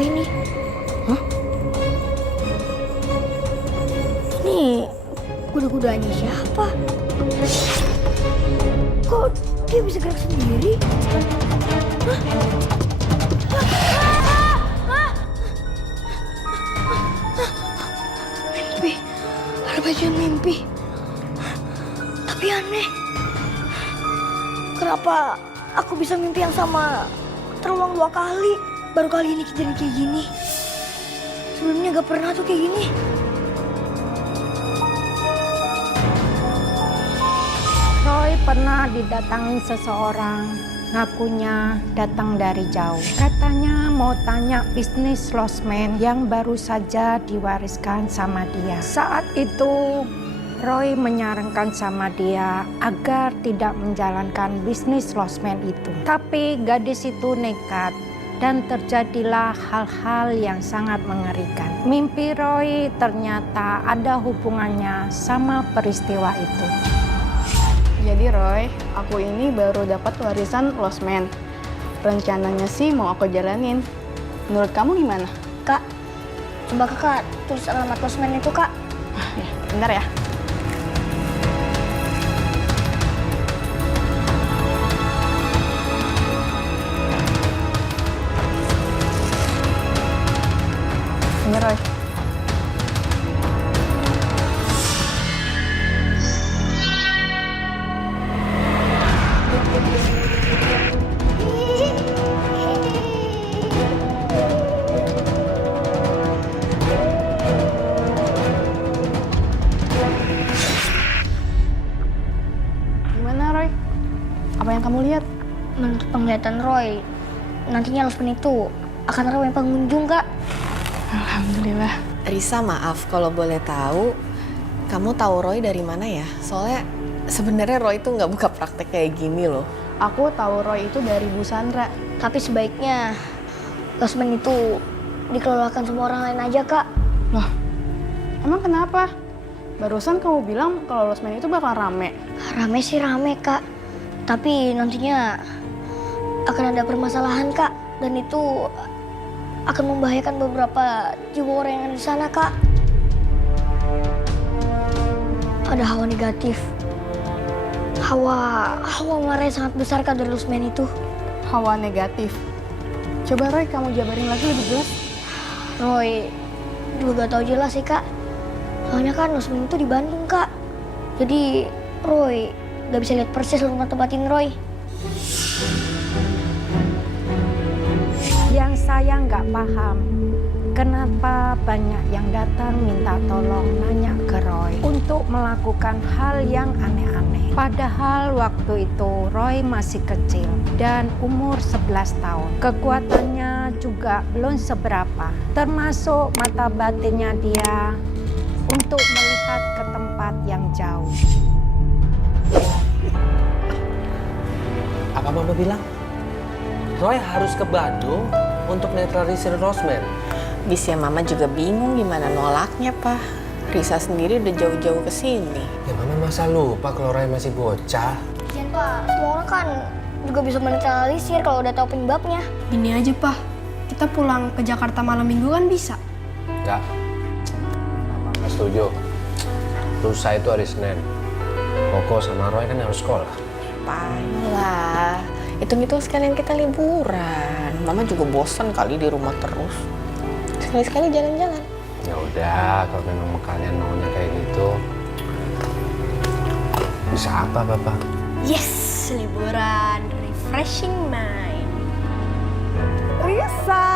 ini? Hah? Ini kuda-kudanya siapa? Kok dia bisa gerak sendiri? Hah? Mimpi. Ada bagian mimpi. Tapi aneh. Kenapa aku bisa mimpi yang sama terulang 2 kali? Baru kali ini kejadian kayak gini. Sebelumnya gak pernah tuh kayak gini. Roy pernah didatangi seseorang, ngakunya datang dari jauh. Katanya mau tanya bisnis losmen yang baru saja diwariskan sama dia. Saat itu Roy menyarankan sama dia agar tidak menjalankan bisnis losmen itu. Tapi gadis itu nekat dan terjadilah hal-hal yang sangat mengerikan. Mimpi Roy ternyata ada hubungannya sama peristiwa itu. Jadi Roy, aku ini baru dapat warisan losmen. Rencananya sih mau aku jalanin. Menurut kamu gimana? Kak, coba kakak tulis alamat losmen itu, Kak. Ya, bentar ya. Ini Roy. Gimana Roy? Apa yang kamu lihat? Menurut penglihatan Roy, nantinya losmen itu akan ramai pengunjung, Kak. Alhamdulillah. Risa, maaf kalau boleh tahu, kamu tahu Roy dari mana ya? Soalnya sebenarnya Roy itu nggak buka praktek kayak gini loh. Aku tahu Roy itu dari Bu Sandra. Tapi sebaiknya losmen itu dikelolakan sama orang lain aja, Kak. Loh, emang kenapa? Barusan kamu bilang kalau losmen itu bakal rame. Rame sih rame, Kak. Tapi nantinya akan ada permasalahan, Kak. Dan itu akan membahayakan beberapa jiwa orang yang ada di sana, Kak. Ada hawa negatif. Hawa marah yang sangat besar, Kak, dari losmen itu. Hawa negatif. Coba Roy, kamu jabarin lagi lebih jelas. Roy juga gak tahu jelas sih, Kak. Soalnya kan losmen itu di Bandung, Kak. Jadi Roy gak bisa lihat persis rumah tempatin Roy. Yang saya nggak paham, kenapa banyak yang datang minta tolong nanya ke Roy untuk melakukan hal yang aneh-aneh. Padahal waktu itu Roy masih kecil dan umur 11 tahun. Kekuatannya juga belum seberapa, termasuk mata batinnya dia untuk melihat ke tempat yang jauh. Apa Mama bilang? Roy harus ke Bandung untuk netralisir Rosman. Bisa Mama juga bingung gimana nolaknya, Pak. Risa sendiri udah jauh-jauh ke sini. Ya Mama masa lupa kalau Roy masih bocah. Iya, Pak. Semua orang kan juga bisa menetralisir kalau udah tahu penyebabnya. Gini aja, Pak. Kita pulang ke Jakarta malam minggu kan bisa? Enggak. Mama nggak setuju. Lusa itu hari Senin. Koko sama Roy kan harus sekolah. Lah, hitung-hitung sekalian kita liburan. Mama juga bosan kali di rumah terus. Sekali-sekali jalan-jalan. Ya udah, kalau memang kalian maunya kayak gitu. Bisa apa, Bapak? Yes, liburan. Refreshing mind. Risa!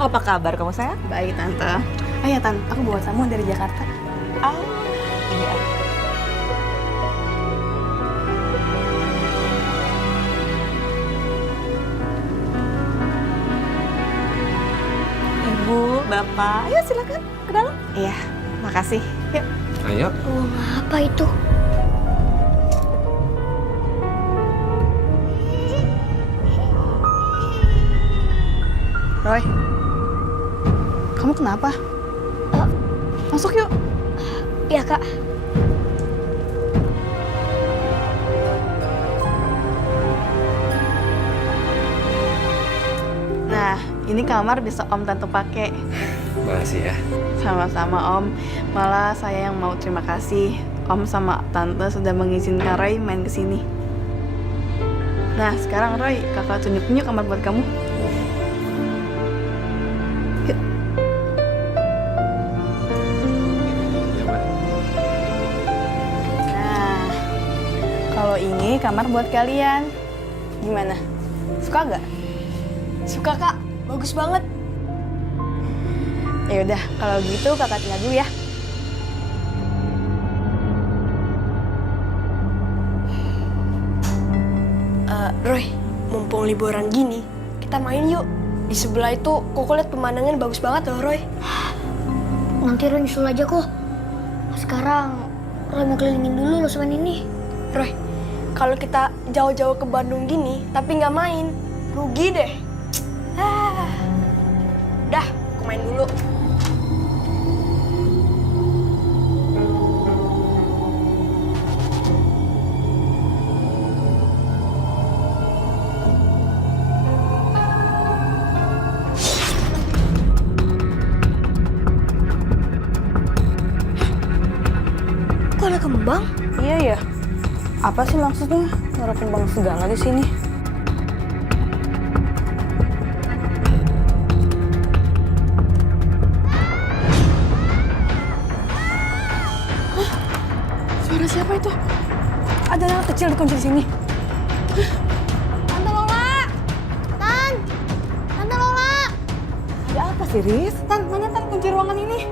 Apa kabar kamu, sayang? Baik, Tante. Oh ya, Tante, aku bawa jamu dari Jakarta. Oh, iya. Ibu, Bapak, ayo silakan ke dalam. Iya, makasih. Yuk. Ayo. Apa itu? Roy, kamu kenapa? Masuk yuk. Iya, Kak. Ini kamar bisa Om Tante pakai. Makasih ya. Sama-sama Om. Malah saya yang mau terima kasih. Om sama Tante sudah mengizinkan Roy main ke sini. Nah, sekarang Roy, kakak tunjuk kamar buat kamu. Yuk. Nah, kalau ini kamar buat kalian. Gimana? Suka nggak? Suka kak, bagus banget. Ya udah, kalau gitu kakak tinggal dulu ya. Roy, mumpung liburan gini, kita main yuk. Di sebelah itu, Koko lihat pemandangan bagus banget loh, Roy. Nanti Roy nyusul aja kok. Sekarang Roy mau kelilingin dulu losemen ini. Roy, kalau kita jauh-jauh ke Bandung gini, tapi nggak main, rugi deh. Udah, aku main dulu. Kok ada kembang? Iya ya. Apa sih maksudnya naruh kembang segala di sini? Hah? Suara siapa itu? Ada anak kecil dikunci di sini. Tante Lola! Tante Lola! Ada apa sih, Riz? Tan, mana Tan kunci ruangan ini?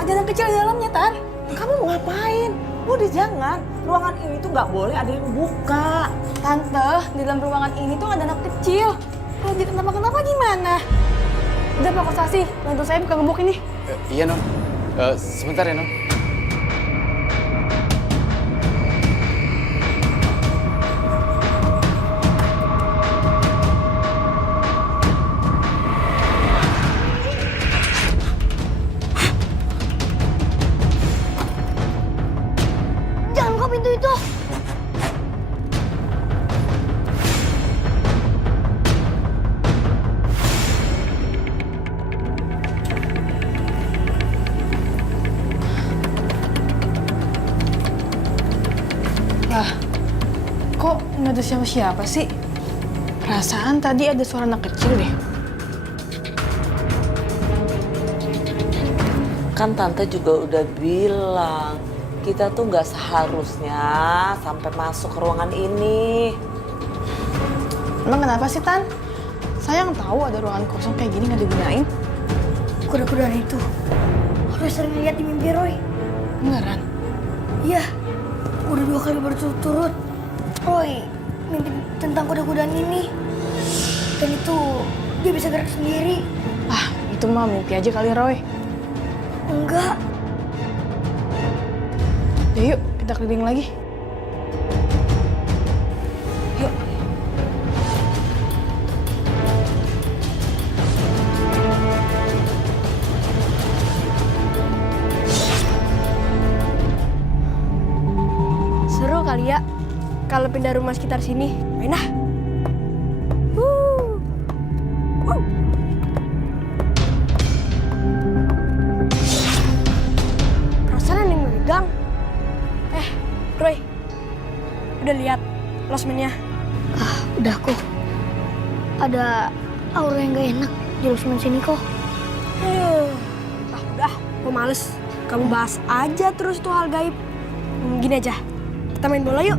Ada anak kecil di dalamnya, Tan. Kamu mau ngapain? Udah jangan. Ruangan ini tuh nggak boleh ada yang buka. Tante, di dalam ruangan ini tuh ada anak kecil. Kalau dia kenapa-kenapa gimana? Udah Pak Kostasi, bantu saya buka gembok ini. Iya, Non. Sebentar ya, Non. Jangan buka pintu itu! Lah, kok nggak ada siapa-siapa sih? Perasaan tadi ada suara anak kecil deh. Kan Tante juga udah bilang, kita tuh nggak seharusnya sampai masuk ke ruangan ini. Emang kenapa sih, Tan? Saya yang tahu ada ruangan kosong kayak gini nggak digunain. Kuda-kudaan itu Roy sering lihat di mimpi Roy. Beneran? Iya, udah 2 kali berturut-turut Roy mimpi tentang kuda-kudaan ini. Dan itu dia bisa gerak sendiri. Ah, itu mah mimpi aja kali, Roy. Enggak, Ya yuk, kita keliling lagi. Yuk. Seru kali ya, kalau pindah rumah sekitar sini. Main ah. Perasaan ada yang megang. Roy, udah lihat losmennya? udah kok. Ada aura yang gak enak di losemen sini kok. Udah, gue males. Kamu bahas aja terus tuh hal gaib. Gini aja, kita main bola yuk.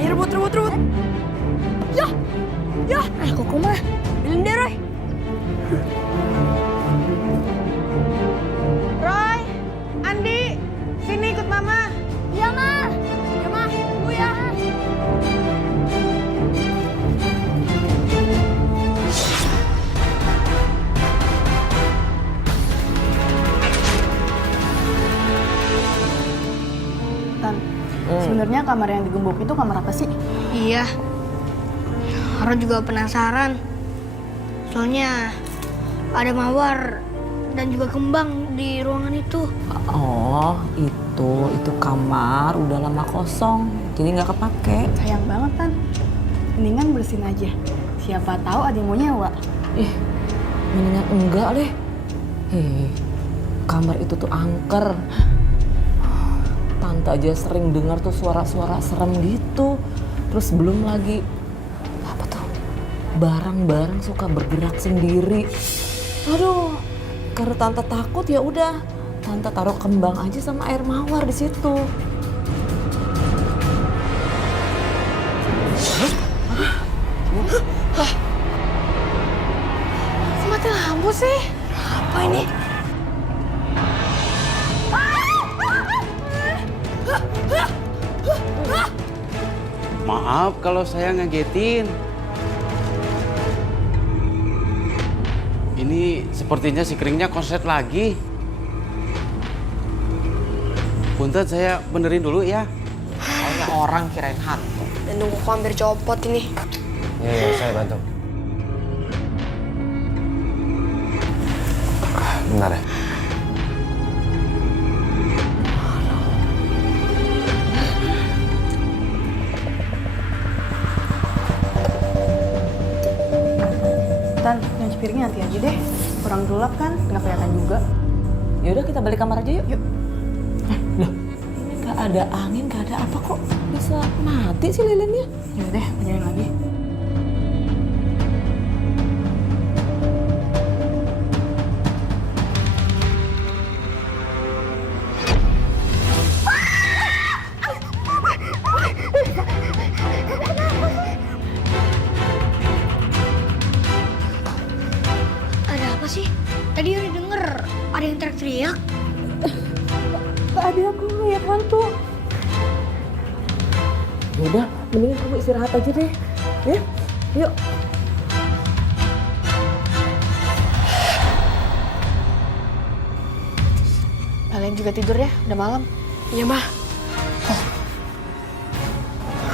Ayo rebut. Ya, Koko mah. bilin deh Roy. Roy, Andi, sini ikut Mama. Iya, Ma. Ya mah, tunggu ya. Tan, sebenarnya kamar yang digembok itu kamar apa sih? Iya. Roy juga penasaran. Soalnya ada mawar dan juga kembang di ruangan itu. Oh, itu kamar udah lama kosong, jadi nggak kepake. Sayang banget, Tan. Mendingan bersihin aja. Siapa tahu ada yang mau nyewa. Ih, mendingan enggak deh. Kamar itu tuh angker. Tante aja sering dengar tuh suara-suara serem gitu. Terus belum lagi apa tuh? Barang-barang suka bergerak sendiri. Aduh, karena tante takut ya udah, tante taruh kembang aja sama air mawar di situ. Mati lampu sih. Apa ini? Maaf kalau saya ngagetin. Ini sepertinya si keringnya konslet lagi. Punten saya benerin dulu ya. Kayaknya orang kirain hantu. Dan nunggu kok hampir copot ini. Iya, saya bantu. Bentar ya. Tan, nyuci piringnya nanti aja deh. Kurang gelap kan, nggak kelihatan juga. Yaudah kita balik kamar aja yuk. Yuk. Loh, ini gak ada angin, gak ada apa kok bisa mati sih lilinnya. Yaudah deh, nyalain lagi. Ada apa sih? Tadi udah denger ada yang teriak-teriak. Tadi aku ngeliat hantu. Yaudah, mendingan kamu istirahat aja deh. Ya, yuk. Kalian juga tidur ya, udah malam. Iya, Mah.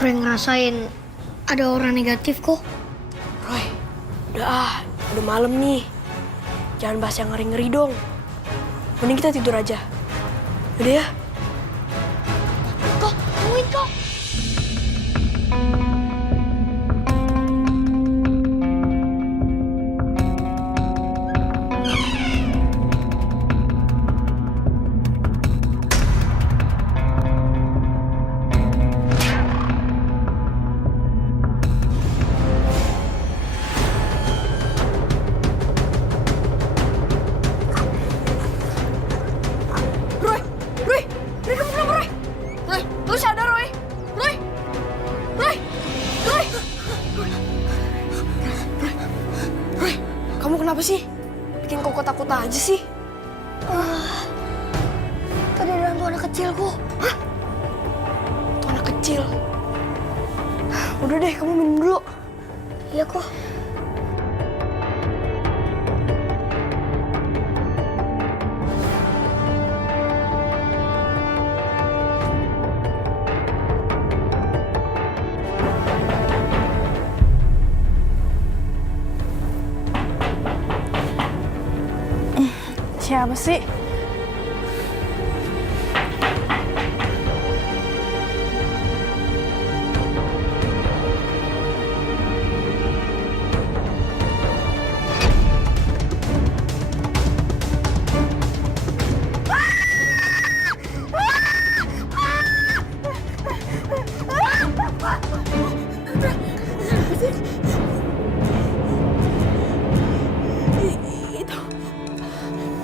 Roy ngerasain ada orang negatif kok. Roy, udah malam nih. Jangan bahas yang ngeri-ngeri dong. Mending kita tidur aja. Udah ya? Kok, tungguin kok. Roy, kamu kenapa Roy? Roy, lu sadar Roy? Roy, kamu kenapa sih? Bikin koko takut aja sih. Tadi ada hantu anak kecil kok. Tuh anak kecil. Udah deh, kamu minum dulu. Iya kok. Siapa sih?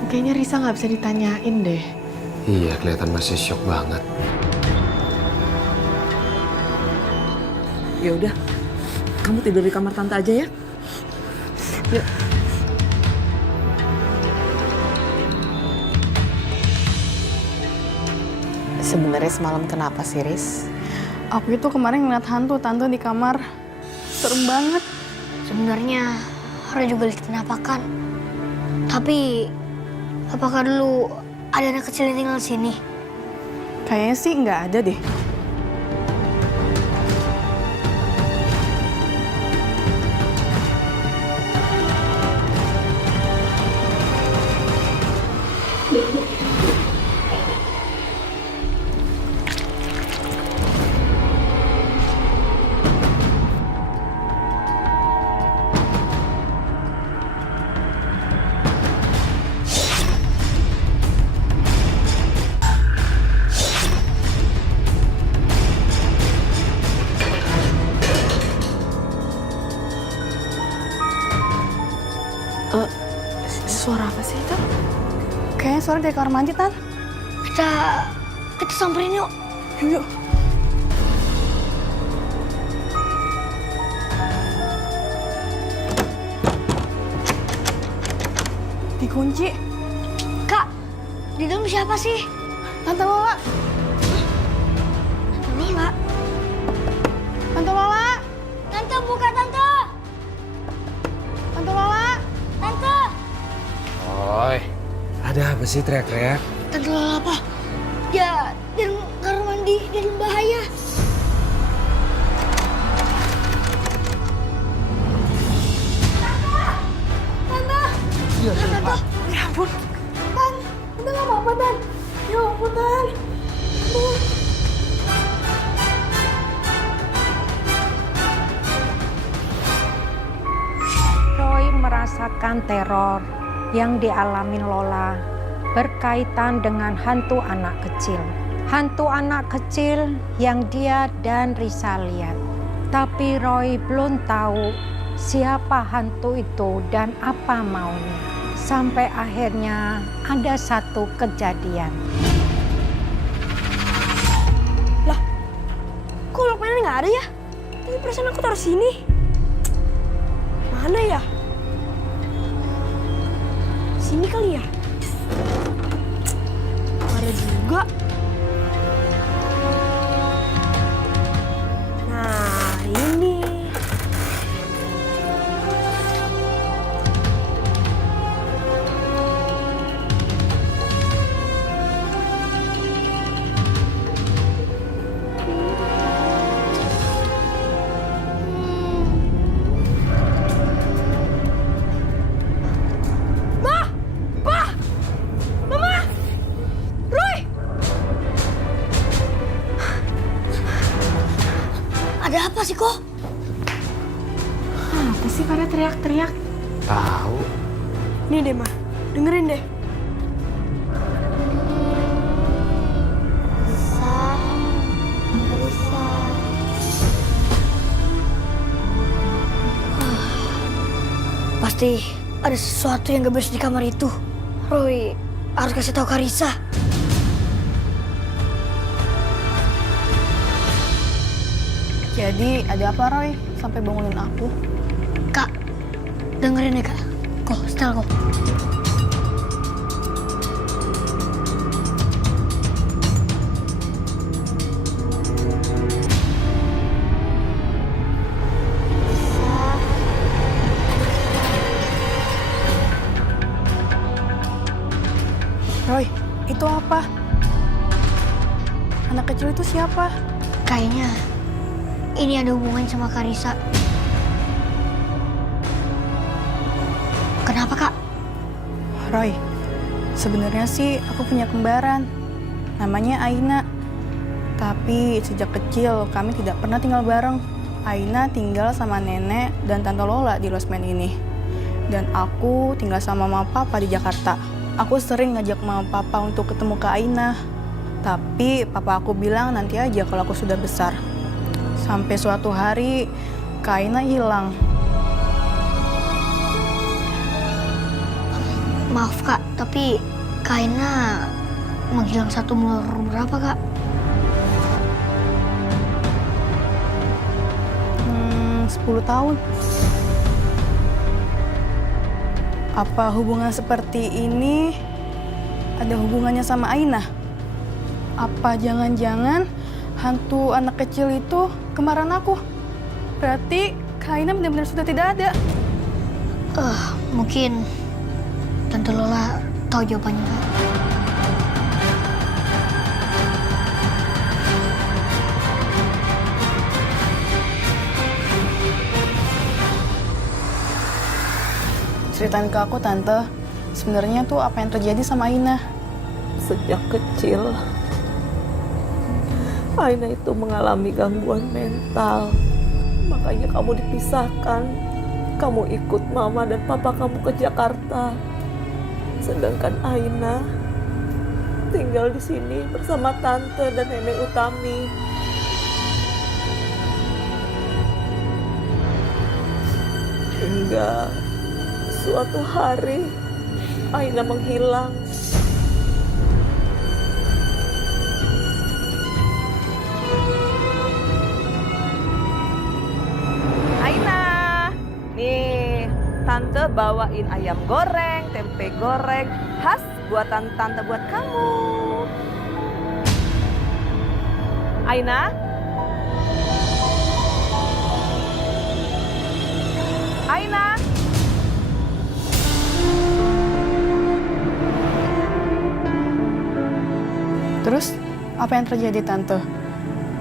Kayaknya Risa nggak bisa ditanyain deh. Iya, kelihatan masih shock banget. Ya udah, kamu tidur di kamar tante aja ya. Yuk. Sebenarnya semalam kenapa sih, Riz? Aku itu kemarin ngeliat hantu tante di kamar. Serem banget. Sebenarnya Roy juga lihat penampakan. Tapi apakah dulu ada anak kecil yang tinggal di sini? Kayaknya sih nggak ada deh. Suara apa sih itu? Kayaknya suara dari kamar mandi, Tan. Kita samperin yuk. Yuk. Dikunci. Kak, di dalam siapa sih? Tante Lola. Lola. Tante Lola. Tante, buka Tante. Tante Lola. Tante. Roy, ada apa sih teriak-teriak? Tante Lola apa? Ya, di kamar mandi, dalam bahaya. Ya ampun. Tan, Tante nggak apa-apa, Tan. Ya ampun, Tan. Roy merasakan teror yang dialami Lola berkaitan dengan hantu anak kecil. Hantu anak kecil yang dia dan Risa lihat. Tapi Roy belum tahu siapa hantu itu dan apa maunya. Sampai akhirnya ada satu kejadian. Kok lokmannya nggak ada ya? Tapi perasaan aku taruh sini. Mana ya? Sini kali ya? Nggak ada juga. Nah, ini. Ada apa sih kok? Apa sih pada teriak-teriak? Tahu. Nih deh, Ma. Dengerin deh. Risa. Pasti ada sesuatu yang gak beres di kamar itu. Roy harus kasih tahu Kak Risa. Jadi ada apa, Roy? Sampai bangunin aku. Kak, dengerin ya Kak. Kok, setel kok. Roy, itu apa? Anak kecil itu siapa? Kayaknya ini ada hubungan sama Kak Risa. Kenapa Kak? Roy, sebenarnya sih aku punya kembaran. Namanya Aina. Tapi sejak kecil kami tidak pernah tinggal bareng. Aina tinggal sama nenek dan tante Lola di losmen ini. Dan aku tinggal sama mama papa di Jakarta. Aku sering ngajak mama papa untuk ketemu Kak Aina. Tapi papa aku bilang nanti aja kalau aku sudah besar. Sampai suatu hari Kak Aina hilang. Maaf Kak, tapi Kak Aina menghilang satu umur berapa Kak? 10 tahun. Apa hubungan seperti ini ada hubungannya sama Aina? Apa jangan-jangan hantu anak kecil itu kembaran aku? Berarti Kak Aina benar-benar sudah tidak ada. Mungkin Tante Lola tahu jawabannya Kak. Ceritain ke aku, Tante. Sebenarnya tuh apa yang terjadi sama Aina? Sejak kecil, Aina itu mengalami gangguan mental. Makanya kamu dipisahkan. Kamu ikut mama dan papa kamu ke Jakarta. Sedangkan Aina tinggal di sini bersama tante dan nenek Utami. Hingga suatu hari Aina menghilang. Aina, nih tante bawain ayam goreng, tempe goreng khas buatan tante buat kamu. Aina? Aina? Terus, apa yang terjadi Tante?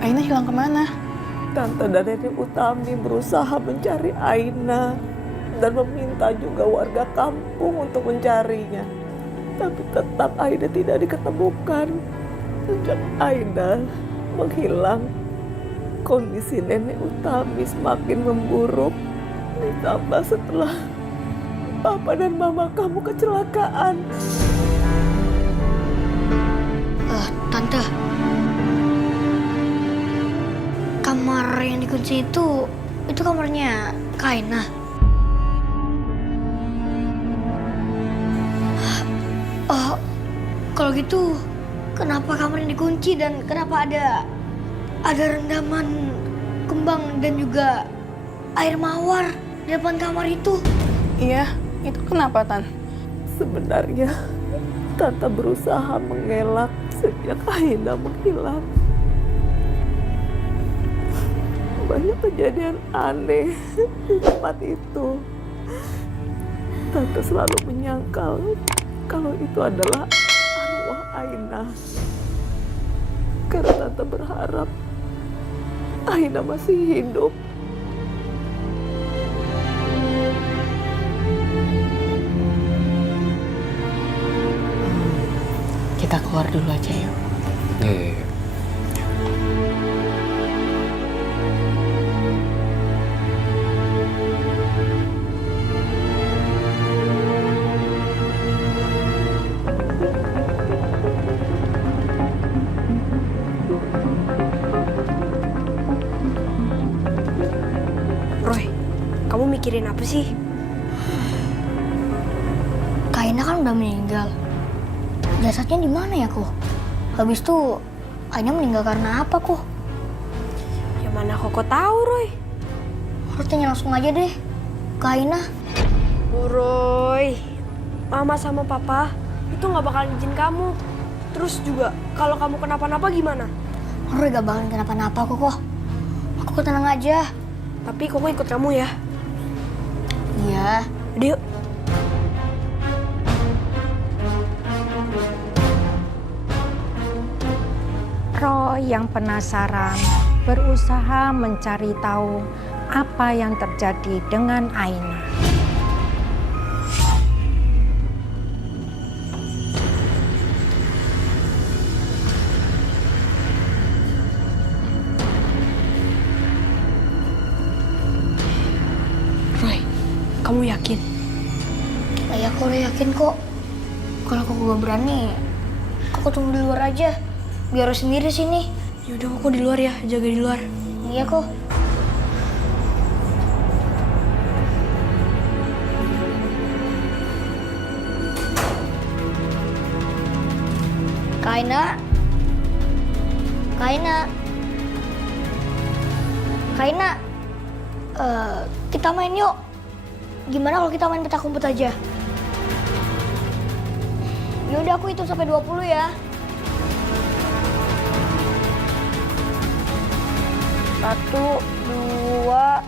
Aina hilang kemana? Tante dan Nenek Utami berusaha mencari Aina dan meminta juga warga kampung untuk mencarinya. Tapi tetap Aina tidak diketemukan. Sejak Aina menghilang, kondisi Nenek Utami semakin memburuk. Ditambah setelah Papa dan Mama kamu kecelakaan. Tante, kamar yang dikunci itu kamarnya Kaina. Oh, kalau gitu kenapa kamar yang dikunci dan kenapa ada rendaman kembang dan juga air mawar di depan kamar itu? Iya, itu kenapa Tan? Sebenarnya Tante berusaha mengelak sejak Aina menghilang. Banyak kejadian aneh di tempat itu. Tante selalu menyangkal kalau itu adalah arwah Aina. Karena Tante berharap Aina masih hidup. Kita keluar dulu aja yuk. Iya. Roy, kamu mikirin apa sih? Kaina kan udah meninggal. Jasadnya di mana ya, Ko? Habis itu Aina meninggal karena apa, Ko? Ya mana Koko tahu, Roy. Harus tanya langsung aja deh ke Aina. Roy, Mama sama Papa itu nggak bakalan izin kamu. Terus juga kalau kamu kenapa-napa gimana? Roy gak bakalan kenapa-napa, Koko. Aku tenang aja. Tapi Koko ikut kamu ya. Iya. Udah yuk. Roy yang penasaran berusaha mencari tahu apa yang terjadi dengan Aina. Roy, kamu yakin? Ya, aku udah yakin kok. Kalau aku gak berani, aku tunggu di luar aja. Biar Roy sendiri sini. Yaudah, Koko di luar ya, jaga di luar. Iya, kok. Kaina. Kaina. Kaina. Kita main yuk. Gimana kalau kita main petak umpet aja? Yaudah, aku hitung sampai 20 ya. 1, 2,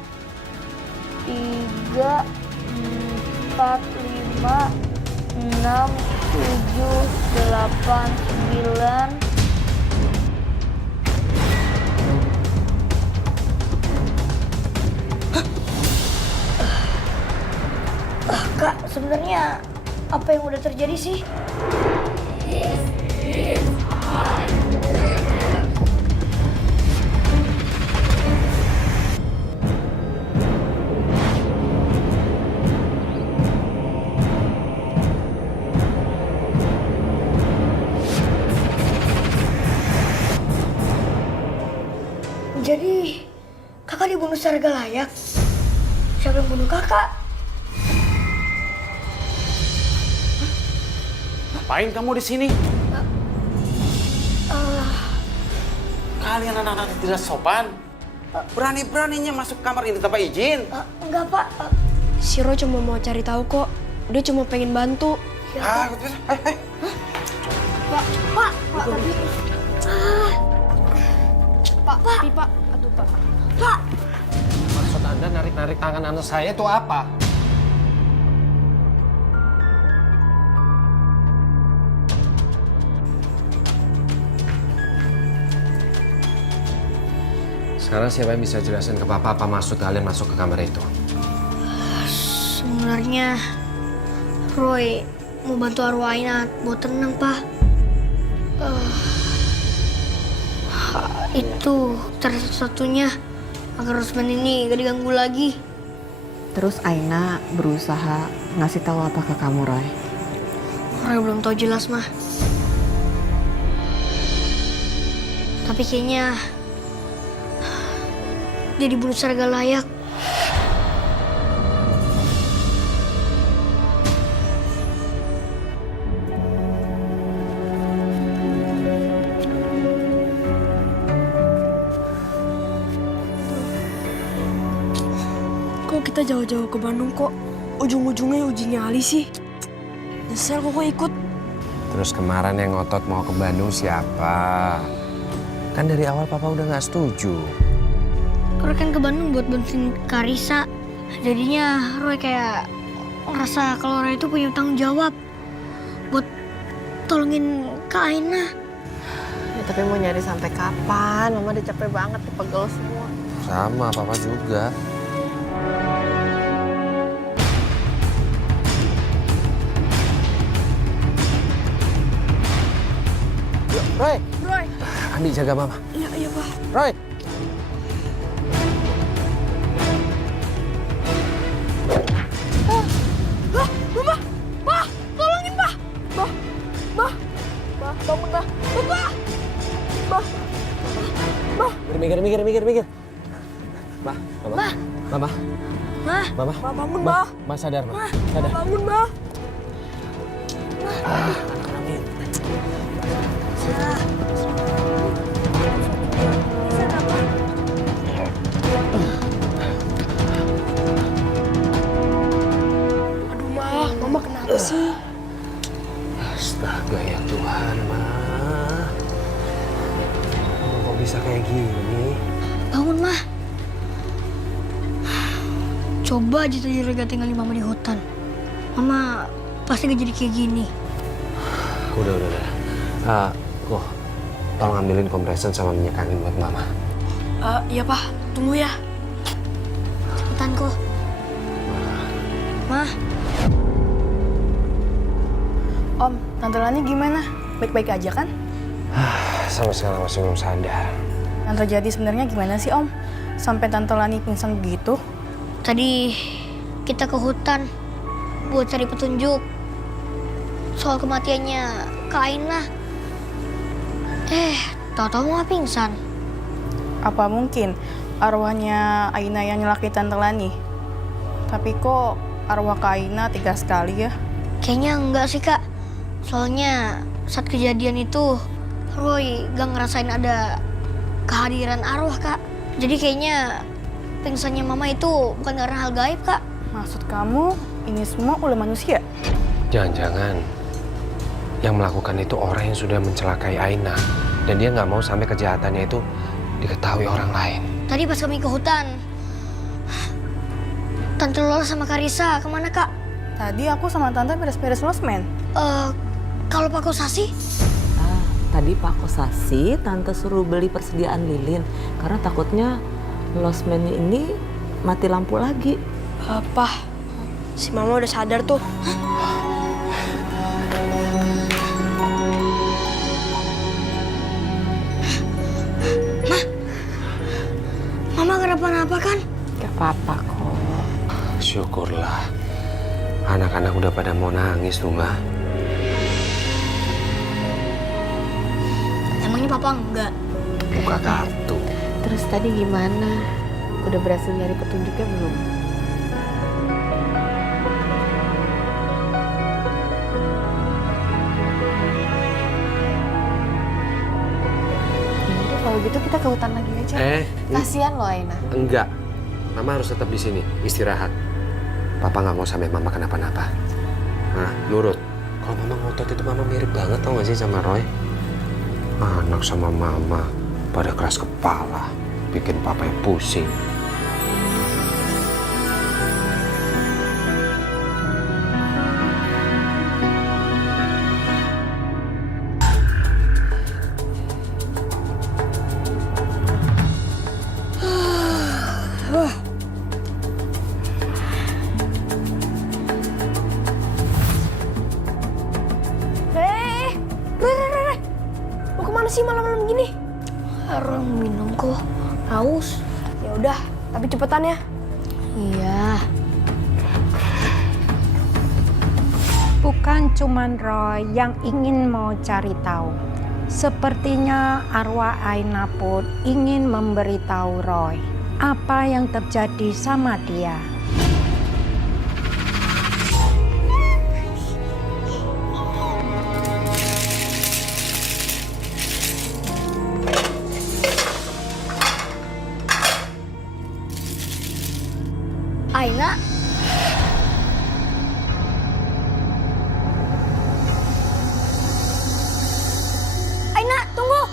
3, 4, 5, 6, 7, 8, 9. Kak, sebenarnya apa yang udah terjadi sih? Jadi, kakak dibunuh secara gak layak? Siapa yang bunuh kakak? Ngapain kamu di sini? Kalian anak-anak tidak sopan. Berani-beraninya masuk kamar ini tanpa izin. Enggak, Pak. Si Roy cuma mau cari tahu kok. Dia cuma pengen bantu. Ah, Pak, tapi... Pak. Aduh, Pak. Pak! Maksud Anda narik-narik tangan anak saya itu apa? Sekarang siapa yang bisa jelasin ke Papa apa maksud kalian masuk ke kamar itu? Sebenarnya Roy mau bantu arwah Aina buat tenang, Pak. Itu cara satu-satunya agar Rosman ini gak diganggu lagi. Terus Aina berusaha ngasih tahu apa ke kamu, Roy? Roy belum tahu jelas, mah. Tapi kayaknya dia dibunuh secara gak layak. Kok kita jauh-jauh ke Bandung kok ujung-ujungnya uji nyali sih? Nyesel kok ikut. Terus kemarin yang ngotot mau ke Bandung siapa? Kan dari awal Papa udah nggak setuju. Roy kan ke Bandung buat bantuin Karisa. Jadinya Roy kayak ngerasa kalau Roy itu punya tanggung jawab buat tolongin Kak Aina. Ya, tapi mau nyari sampai kapan? Mama udah capek banget, dipegel semua. Sama, Papa juga. Roy! Andi jaga Mama. Iya, Pak. Roy! Mikir. Mama. Bangun, Bah. Ma sadar, Ma. Sadar. Bangun, Bah. Aduh, Ma. Mama kenapa sih? Astaga ya Tuhan, Ma. Kok bisa kayak gini? Bangun, Mah. Coba aja tadi Roy gak tinggalin Mama di hutan. Mama pasti gak jadi kayak gini. Udah. Kok tolong ambilin kompresan sama minyak angin buat Mama. Iya, Pak. Tunggu ya. Cepetan kok. Mah, Om, Tante Lani gimana? Baik-baik aja kan? Sampai sekarang masih belum sadar. Yang terjadi sebenarnya gimana sih, Om? Sampai Tante Lani pingsan begitu? tadi kita ke hutan buat cari petunjuk soal kematiannya Kak Aina. Tahu-tahu malah pingsan. Apa mungkin arwahnya Aina yang nyelakain Tante Lani? Tapi kok arwah Kak Aina tega sekali ya? Kayaknya enggak sih, Kak. Soalnya saat kejadian itu Roy gak ngerasain ada kehadiran arwah, Kak. Jadi kayaknya pingsannya Mama itu bukan karena hal gaib, Kak. Maksud kamu ini semua ulah manusia? Jangan-jangan yang melakukan itu orang yang sudah mencelakai Aina. Dan dia nggak mau sampai kejahatannya itu diketahui orang lain. Tadi pas kami ke hutan, Tante Lola sama Karisa kemana, Kak? Tadi aku sama Tante beres-beres losmen. Kalau Pak Kosasi? Tadi Pak Kosasi, Tante suruh beli persediaan lilin. Karena takutnya losmen ini mati lampu lagi. Apa? Si Mama udah sadar tuh. Mama kenapa-napa kan? Gak apa-apa kok. Syukurlah. Anak-anak udah pada mau nangis tuh, Ma. Emangnya Papa enggak? Buka kartu. Terus tadi gimana? Udah berhasil nyari petunjuknya belum? kita ke hutan lagi aja. Kasihan loh Aina. Enggak. Mama harus tetap di sini, istirahat. Papa nggak mau sampai Mama kenapa-napa. Nah, nurut. Kalau Mama ngotot itu Mama mirip banget tau gak sih sama Roy? Anak sama Mama pada keras kepala, bikin Papa yang pusing. Roy. Mau kemana sih malam-malam gini? Harus minum kok. Haus. Ya udah, tapi cepetan ya. Iya. Bukan cuman Roy yang ingin mau cari tahu. Sepertinya arwah Aina pun ingin memberitahu Roy apa yang terjadi sama dia. Aina. Aina, tunggu.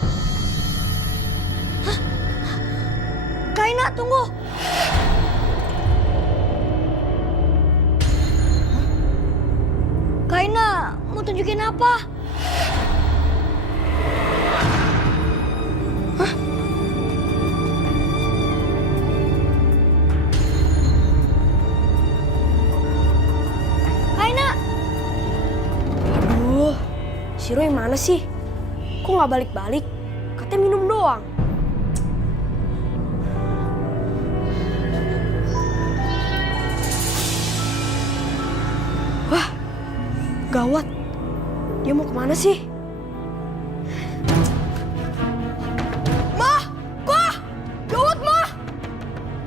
Hah? Kak Aina, tunggu. Kak Aina, mau tunjukin apa? Aina. Aduh, si Roy mana sih? Kok nggak balik-balik? Katanya minum doang. Wah, gawat. Dia mau kemana sih? Mah! Mah! Gawat, Mah!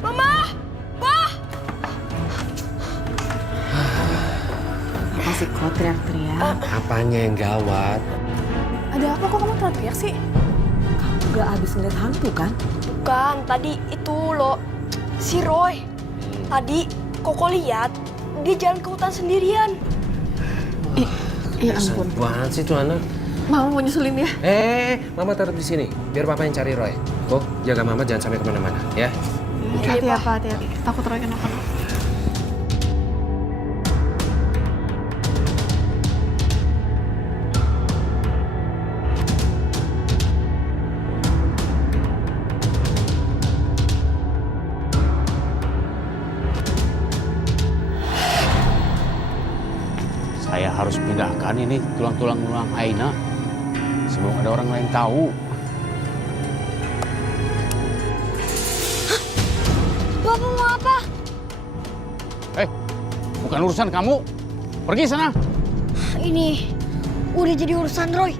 Mama! Mah! Apa sih kok teriak-teriak? Apanya yang gawat? Ada apa kok kamu teriak-teriak sih? Kamu gak habis ngeliat hantu kan? Bukan, tadi itu loh, si Roy. Tadi Koko lihat dia jalan ke hutan sendirian. Ya Kesan banget sih tuh anak. Mama mau nyusulin ya? Mama tetap di sini. Biar Papa yang cari Roy. Kok jaga Mama jangan sampai kemana-mana, ya? Hati-hati ya Pak, hati-hati. Takut Roy kenapa-napa. Saya harus pindahkan ini tulang-tulang Aina sebelum ada orang lain tahu. Bapak mau apa? Bukan urusan kamu. Pergi sana. Ini udah jadi urusan Roy.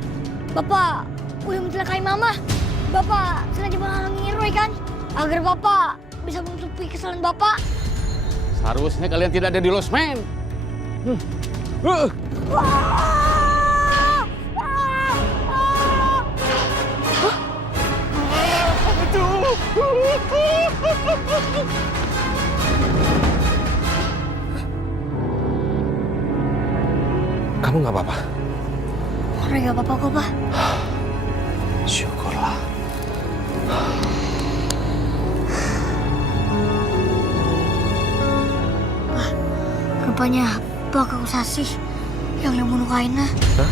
Bapak udah mencelakai Mama. Bapak sengaja menghalangi Roy kan? Agar Bapak bisa menutupi kesalahan Bapak. Seharusnya kalian tidak ada di losmen. Kamu nggak apa-apa? Roy gak apa-apa kok, Pak. Syukurlah. Rupanya Pak Usasih yang bunuh Aina. Hah?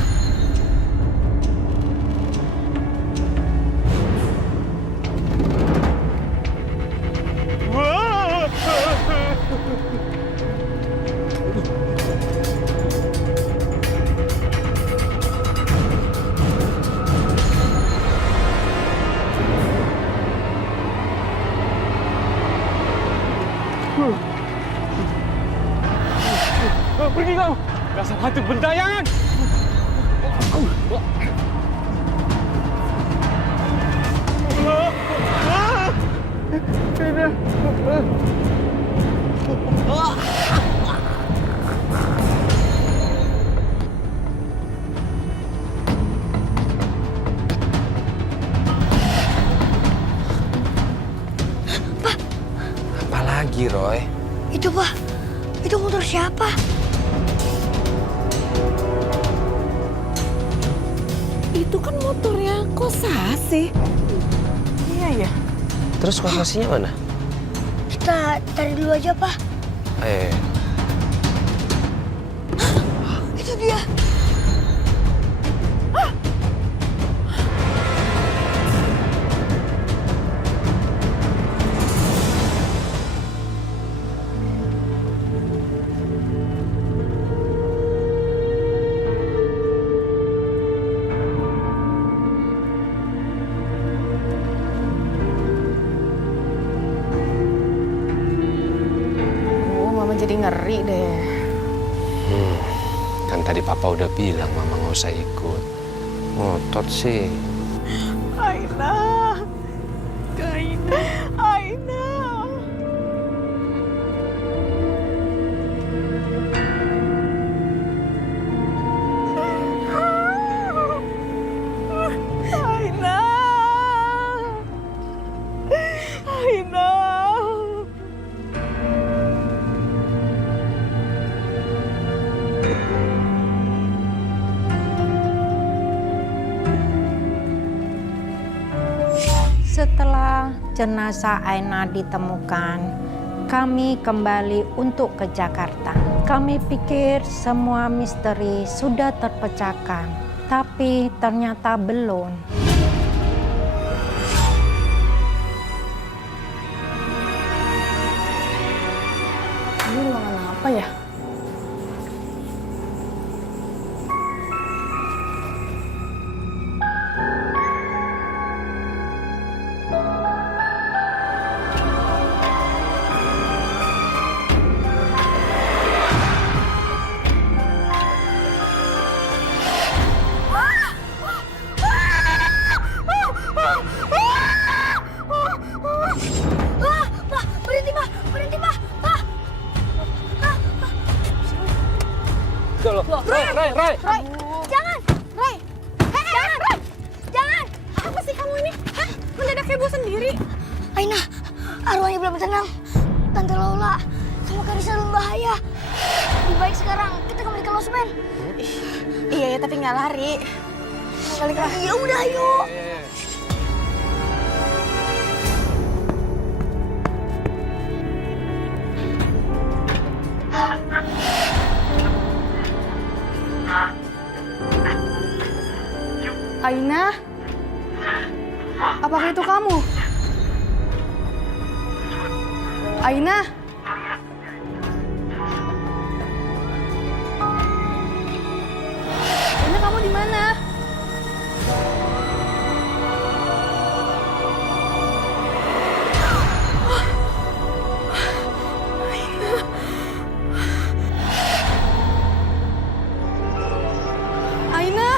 Pergi kamu, dasar hantu bentayangan. Roy. Itu, Pak. Itu motor siapa? Itu kan motornya Kosasi. Iya ya. Terus Kosasinya mana? Kita cari dulu aja, Pak. Eh, Itu dia. Oh, Mama jadi ngeri deh. kan tadi Papa udah bilang Mama nggak usah ikut. Ngotot sih. Aina. Aina. Aina. Aina. Setelah jenazah Aina ditemukan, kami kembali untuk ke Jakarta. Kami pikir semua misteri sudah terpecahkan, tapi ternyata belum. Ini ruangan apa ya? Pak, berhenti, Pak. Berhenti, Pak. Pak. Roy. Jangan. Ray. Jangan. Ray. Jangan. Apa sih kamu ini? Hah? Mendadak heboh sendiri. Aina, arwahnya belum tenang. Tante Lola sama Karissa dalam bahaya. Lebih baik sekarang kita kembali ke losmen. Iya ya, tapi nggak lari. Ya udah, yuk. Aina? Apakah itu kamu? Aina? Aina, kamu di mana? Aina?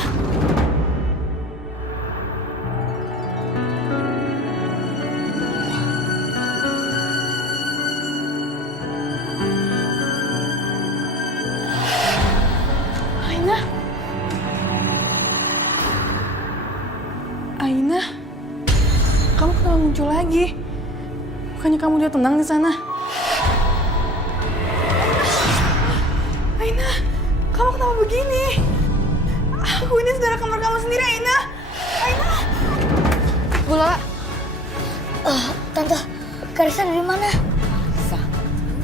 Aina? Aina? Kamu kenapa muncul lagi? Bukannya kamu udah tenang di sana? Aina, kamu kenapa begini? Aku ini saudara kamar kamu sendiri, Aina. Aina. Bu Lola. Tante, Karissa dari mana? Sa,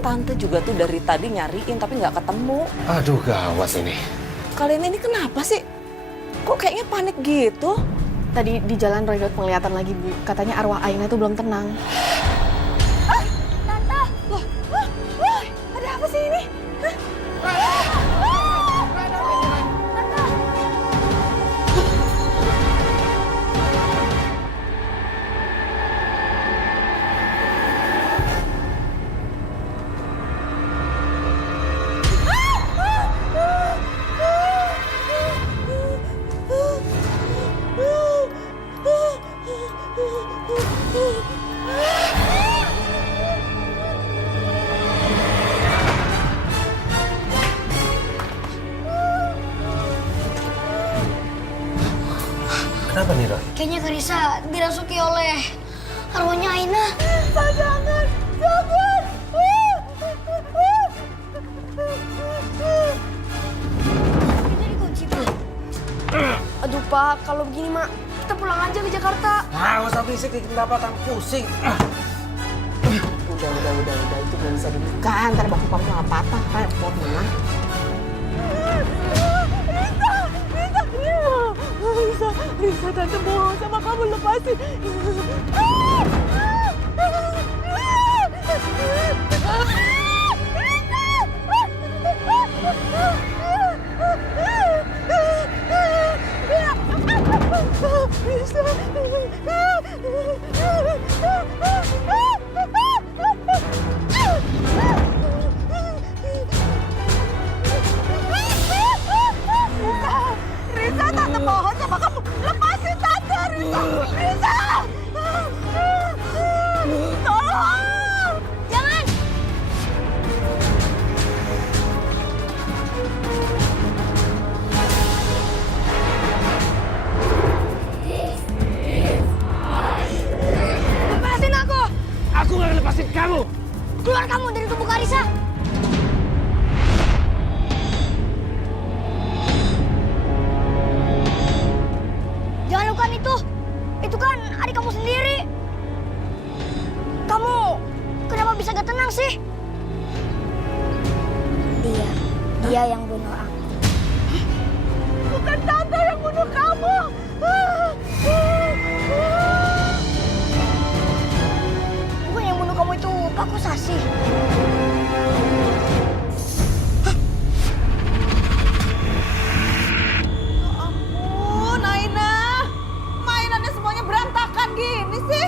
Tante juga tuh dari tadi nyariin tapi nggak ketemu. Aduh, gawat ini. Kalian ini kenapa sih? Kok kayaknya panik gitu? Tadi di jalan Roy lihat penglihatan lagi, Bu. Katanya arwah Aina tuh belum tenang. Tante. Wah, ada apa sih ini? Kenapa nih, Roy? Kayaknya Karissa dirasuki oleh arwahnya Aina. Jangan. Pak, kalau begini mak, kita pulang aja ke Jakarta. Ah, usah berisik di pendapatan pusing. Udah, itu belum bisa dibuka. Ntar bahu kamu malah patah, repot mah. Risa, tante bohong sama kamu, lepasin. Risa, tante mohon sama kamu, lepasin tante, Risa. Tolong. Jangan! Lepasin aku! Aku gak akan lepasin kamu. Keluar kamu dari tubuh Karisa! Jangan lakukan itu! Itu kan adik kamu sendiri! Kamu kenapa bisa gak tenang sih? Dia yang bunuh aku. Bukan tante yang bunuh kamu. Bukan yang bunuh kamu itu Paku Sasi. Ya ampun, Aina. Mainannya semuanya berantakan gini sih.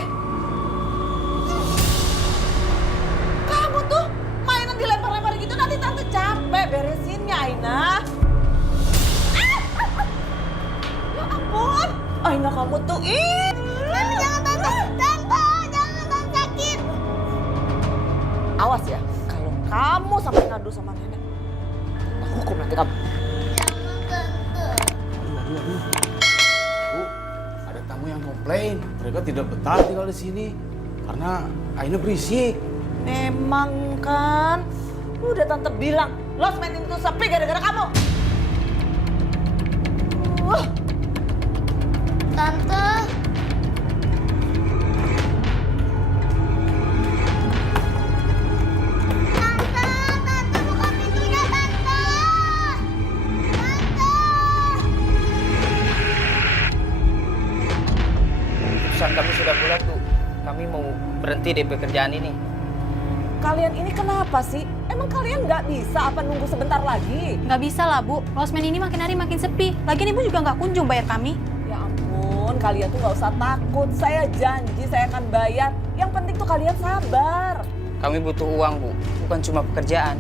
Kamu tuh mainan dilempar-lempar gitu nanti tante capek beresinnya, Aina. Ya ampun, Aina kamu tuh Tante, jangan tante! Tante, jangan tante sakit! Awas ya, kalau kamu sampai ngadu sama nenek, aku hukum nanti kamu. Bu, ada tamu yang komplain. Mereka tidak betah tinggal di sini karena Aina berisik. Memang kan, udah tante bilang, losmen itu sepi gara-gara kamu. Tante! Tante, buka pintunya, Tante! Tante! Keputusan kami sudah bulat, Bu. Kami mau berhenti dari pekerjaan ini. Kalian ini kenapa sih? Emang kalian nggak bisa apa nunggu sebentar lagi? Nggak bisa lah, Bu. Losmen ini makin hari makin sepi. Lagian Ibu juga nggak kunjung bayar kami. Ya ampun, kalian tuh nggak usah takut. Saya janji saya akan bayar. Yang penting tuh kalian sabar. Kami butuh uang, Bu. Bukan cuma pekerjaan.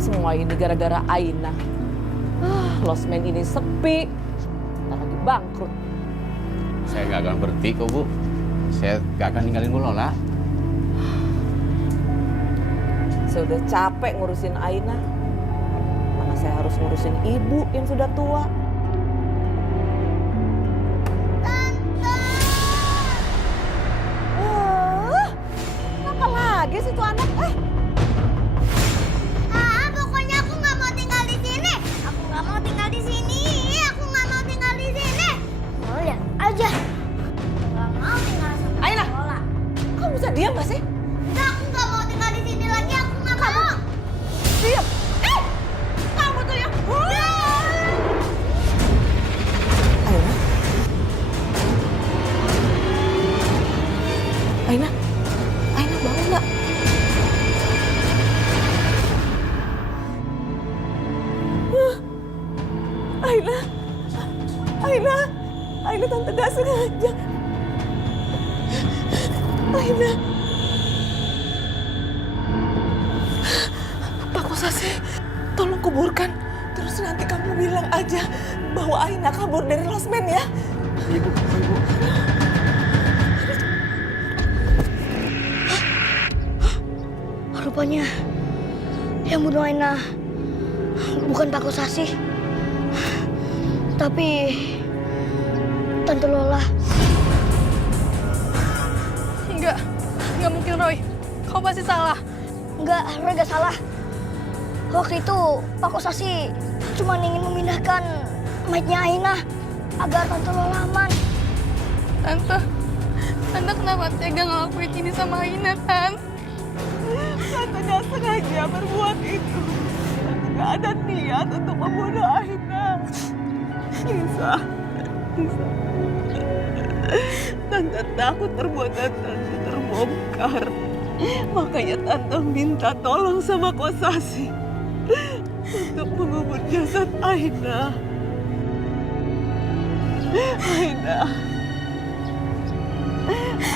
Semua ini gara-gara Aina. Losmen ini sepi. Ntar lagi bangkrut. Saya nggak akan berhenti kok, Bu. Saya nggak akan ninggalin Bu Lola. Saya udah capek ngurusin Aina. Mana saya harus ngurusin ibu yang sudah tua. Apa lagi sih tuh anak? Pokoknya aku nggak mau tinggal di sini. Aku nggak mau tinggal di sini. Aku nggak mau tinggal di sini. Oh ya, aja. Nggak mau tinggal sama Aina! Lola. Kamu bisa diam gak sih? Udah, aku nggak mau tinggal di sini lagi. Aku nggak mau. Diam! Kamu tuh ya! Aina? Aina bangun nggak? Aina? Aina tante gak sengaja. Aina. Pak Kosasi, tolong kuburkan. Terus nanti kamu bilang aja bahwa Aina kabur dari losmen ya. Ibu. Rupanya yang bunuh Aina bukan Pak Kosasi, tapi Tante Lola. Nggak mungkin Roy. Kau pasti salah. Enggak, Roy gak salah. Waktu itu Pak Kosasi cuma ingin memindahkan mayatnya Ainah agar Tante Lola aman. Tante kenapa tega ngelakuin ini sama Aina, Tan? Tante gak sengaja berbuat itu. Tante gak ada niat untuk membunuh Aina. Nisa. Tante takut perbuatan Tante terbongkar. Makanya Tante minta tolong sama Kosasi untuk mengubur jasad Aina.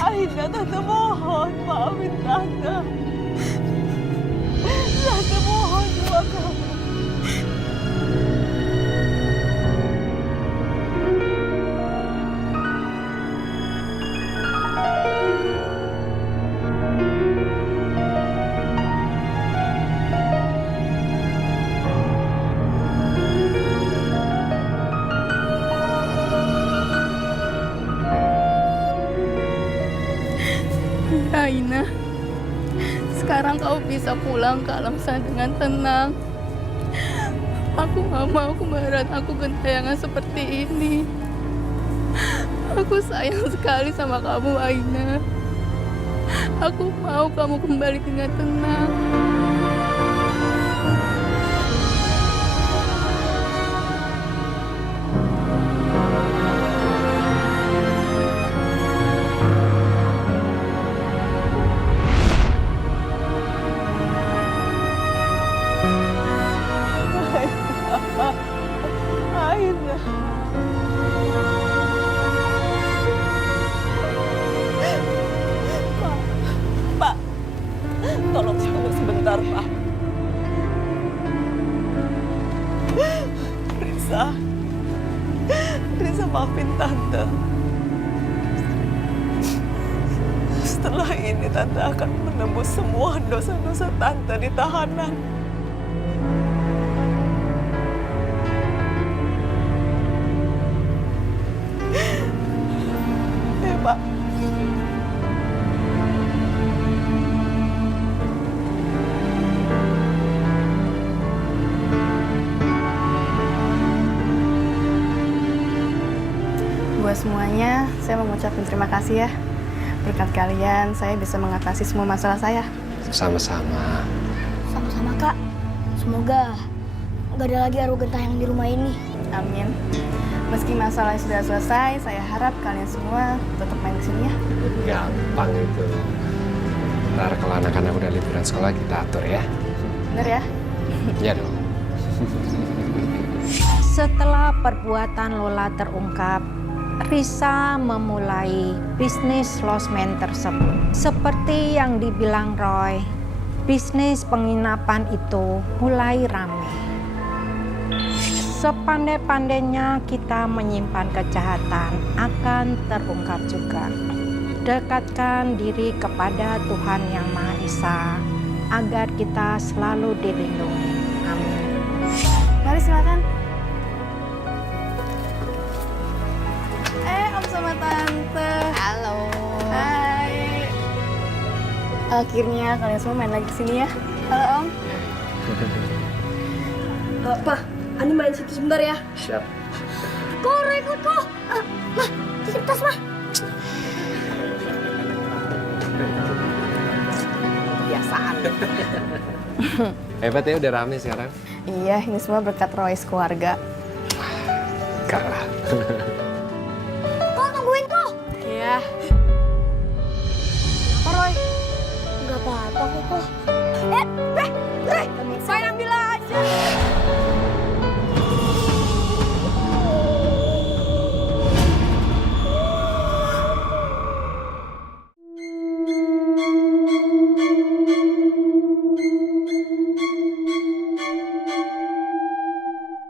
Aina, Tante mohon maafin Tante. Tante mohon sama kamu. Aina, sekarang kau bisa pulang ke alam sana dengan tenang. Aku gak mau kembaran aku gentayangan seperti ini. Aku sayang sekali sama kamu, Aina. Aku mau kamu kembali dengan tenang. Aina. Pak, tolong tunggu sebentar, Pak. Risa maafin Tante. Setelah ini Tante akan menembus semua dosa-dosa Tante di tahanan. Pak. Buat semuanya, saya mau mengucapkan terima kasih ya. Berkat kalian, saya bisa mengatasi semua masalah saya. Sama-sama. Sama-sama Kak. Semoga nggak ada lagi arwah gentayangan di rumah ini. Amin. Meski masalahnya sudah selesai, saya harap kalian semua tetap main di sini ya. Gampang itu. Ntar kalau anak-anak udah liburan sekolah kita atur ya. Bener ya? Iya dong. Setelah perbuatan Lola terungkap, Risa memulai bisnis losmen tersebut. Seperti yang dibilang Roy, bisnis penginapan itu mulai ramai. Sepandai-pandainya kita menyimpan kejahatan akan terungkap juga. Dekatkan diri kepada Tuhan Yang Maha Esa agar kita selalu dilindungi. Amin. Mari silakan. Om sama Tante. Halo. Hai. Akhirnya kalian semua main lagi ke sini ya. Halo Om. Pak, Ani main situ sebentar ya. Siap. Kok ikut kok? Mah, titip tas mah. Kebiasaan. Hebat ya, udah rame sekarang. Iya, ini semua berkat Royce keluarga. Enggak lah.